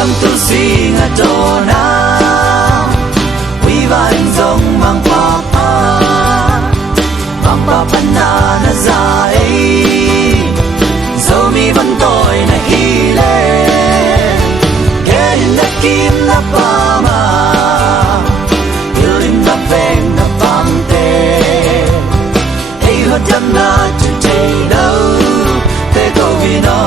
lam tu si nga to na wi van zong mang pa na na za ei zo mi van toi na hi le ke na kim na pa ma in na ven na pam te ei ho jam na tu te đâu te go vi no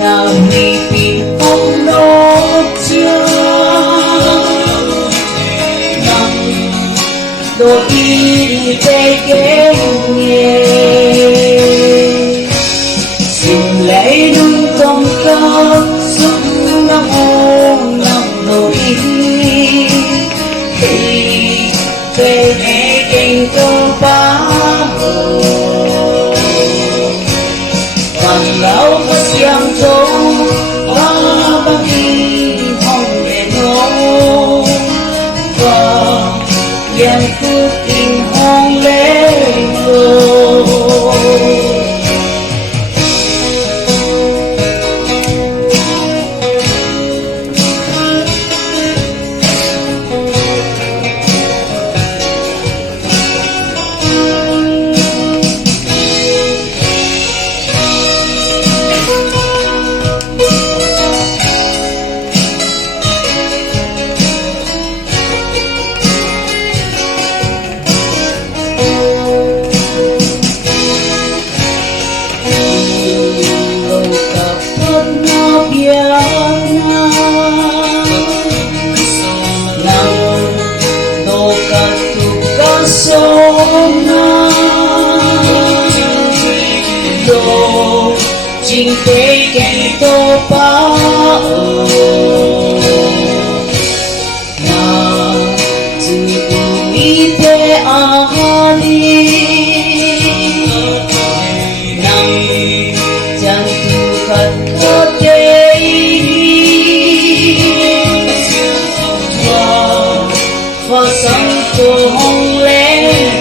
Now we be home, no đi về ghé nghe xin lấy nâng công cao giúp năm hôn năm nỗi thì về nghe kinh câu ba hồ bằng lão có xiang châu ba băng đi hồng để nô và yang ku in hong lên ngô chính thế kẻ tô ba na từ umi te ali nang chẳng tu khát khát đây và sáng tô hồng lên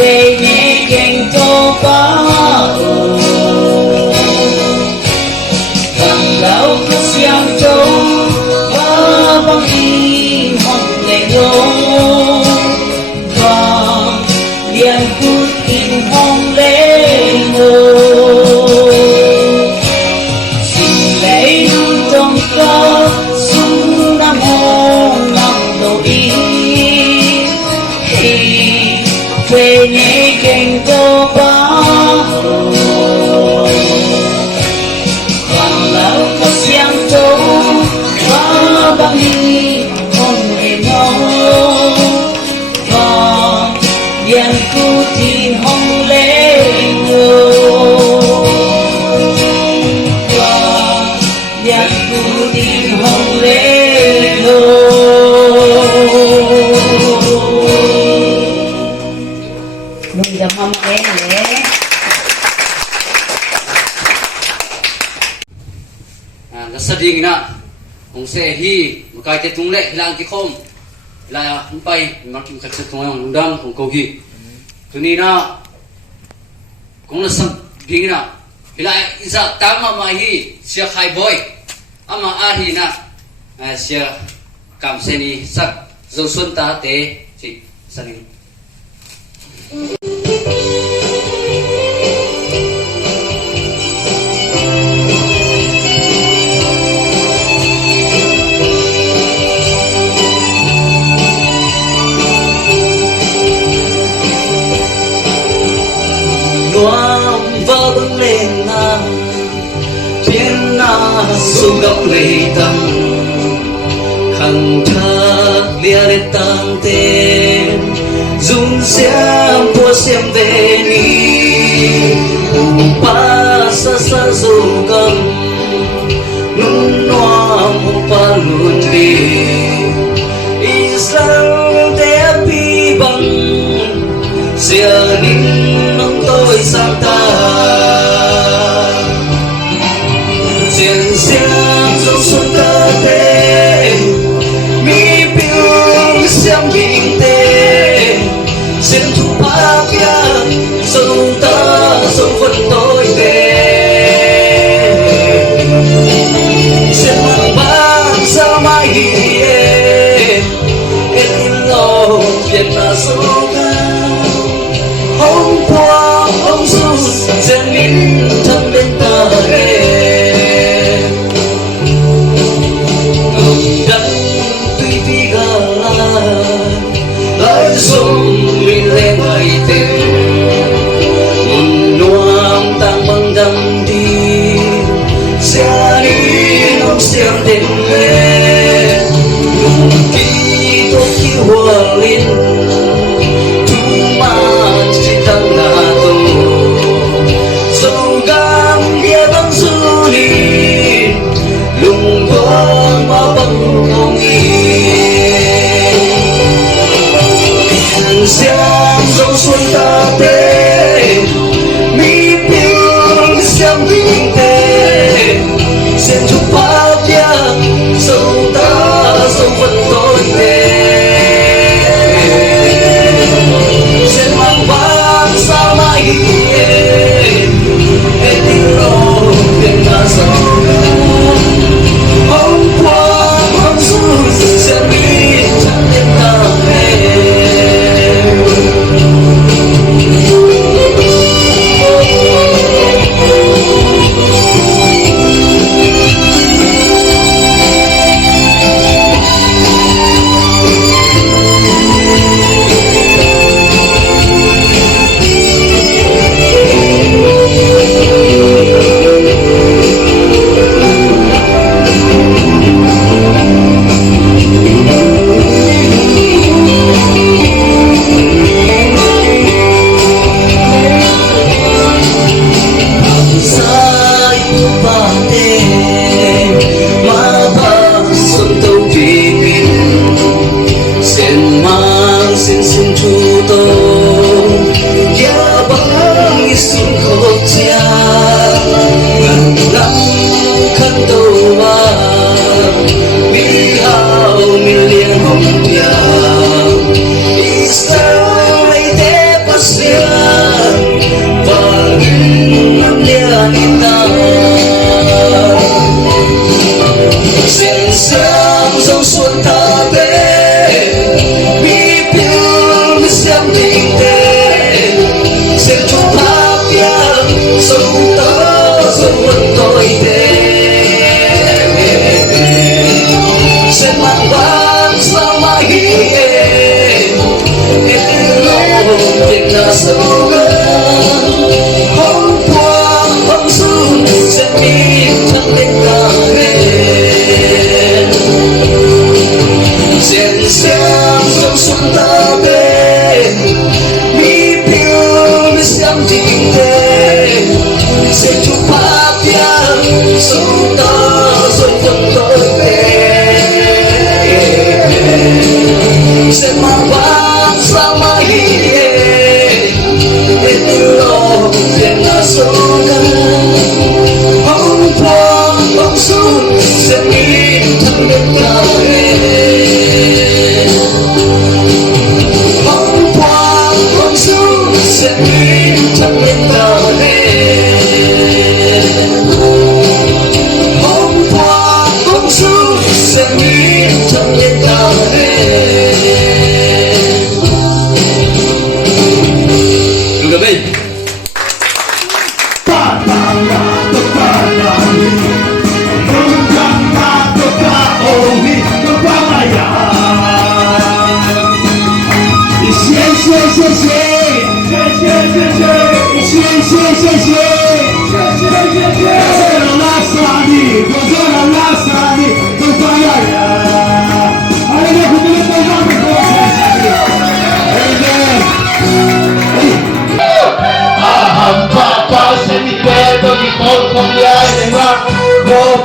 về nhẹ kinh cô ba bằng lão có xiang châu ba băng đi hôn để nó và điện cu thì hông lên ngô và điện cu thì hông lên ngô Hãy subscribe cho kênh Ghiền Mì Gõ để không bỏ lỡ sa ding na ong se hi makai te tung le hilang ki khom la pai mak ki khat tung ong dang ong ko gi tuni na kong la sam ding na hilai isa tama ma hi sia khai boy ama a hi na sia kam se ni sak zo sun ta te chi sa ding loang vỡ bừng lên ngang thiên na sung góc lệ tâm khăng thác lia để tăng tên dung xem của xem về ni pa sa sa du cầm nun noam pa luôn đi Israel để pi bằng sia nin tôi sang ta diện xiang trong xuân ta thế mi biểu xem bình tê xin thu ba kia dâu ta dâu vẫn tôi về xin mang ban sao mai hiền em lo việt là số hôm qua ông du dần nín thầm lên ta em ngầm đắng tuy vì gà lại dùng mình lên ngày tình một sống tớ rồi vẫn tôi sẽ mang vang sao mãi em lòng tình là sâu gần hôm qua hôm xuống sẽ mi chẳng lên cả hết dần xem dòng xuân ta bên mi piu mi xem tình thế sẽ chúc phát tiếng sống ta rồi vẫn tôi sẽ mang vang sao mãi bên yêu lòng tiền là sâu đậm hôm qua hôm xuống sẽ nghĩ thầm đến cả hôm qua hôm xuống sẽ nghĩ thầm đến cả hôm qua hôm xuống sẽ nghĩ thầm đến cả Gabi.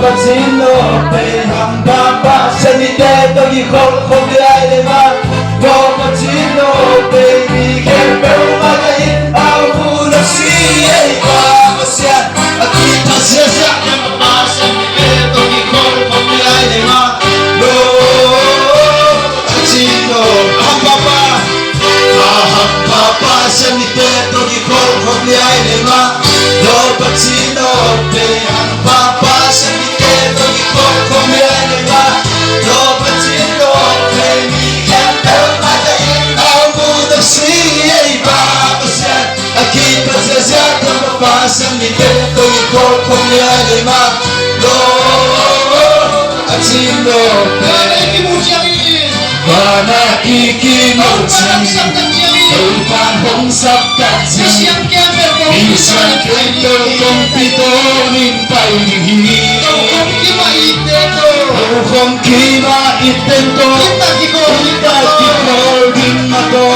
Pacino pe ham papa sanite to gi khol le ai ma go pacino pe mi ke pe ma dai au bu na si ai pa sia aki ta sia sia ya ma sanite to gi khol le ai ma go pacino ham papa sanite to gi khol le ai ma go pacino pe ham papa Pasang ni teto ikaw kung yalima Lo at sino Mana ikimutsi Upang sabtatsi Minsan kwento kong pitonin pailihi Kung kimaitento Kita kikol din mato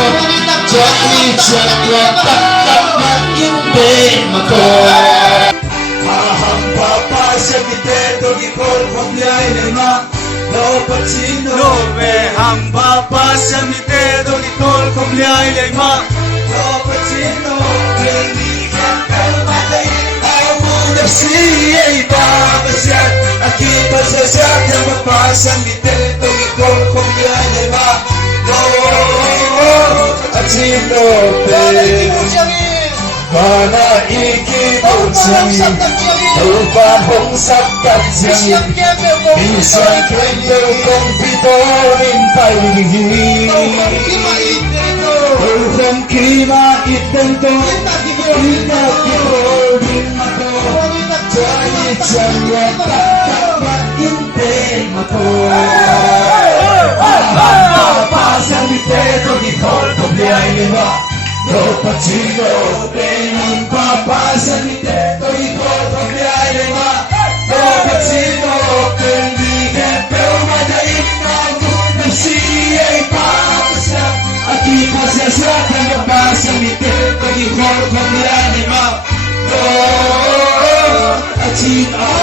Jati jatwa tak makin mako Aham papa sabite to gikol komlay lema No pacino No be ham papa sabite to gikol komlay lema No pacino Beli kan malay Amu nafsi ay papa siya Aki pasasyak yang papa sabite to gikol komlay lema No pacino Beli Mana ikibutsi Upang hong sabtatsi Minsan kwento kong pitonin pailihi Kung kimaitento Kita kikol din mato Jai jaya tak inteng mato Pasan diteto gikol koblay lima No pacino penang papasan ni teto ikaw pagbiay lima No pacino pendigan pero madain na muna siya'y papasan At ipasasyak ang papasan ni teto ikaw pagbiay lima No pacino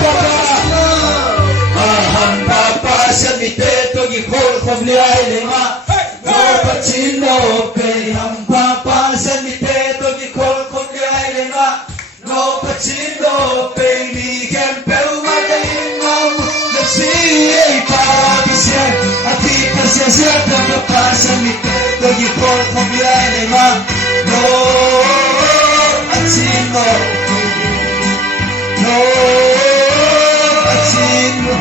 Aham papasan ni teto ikaw pagbiay lima No pacino penang papasan ni teto gikol kong gaya lima No pacino pendigan pero madaling mau Nagsiya'y papasan At ipasasyak ang papasan ni teto gikol kong gaya lima No pacino No pacino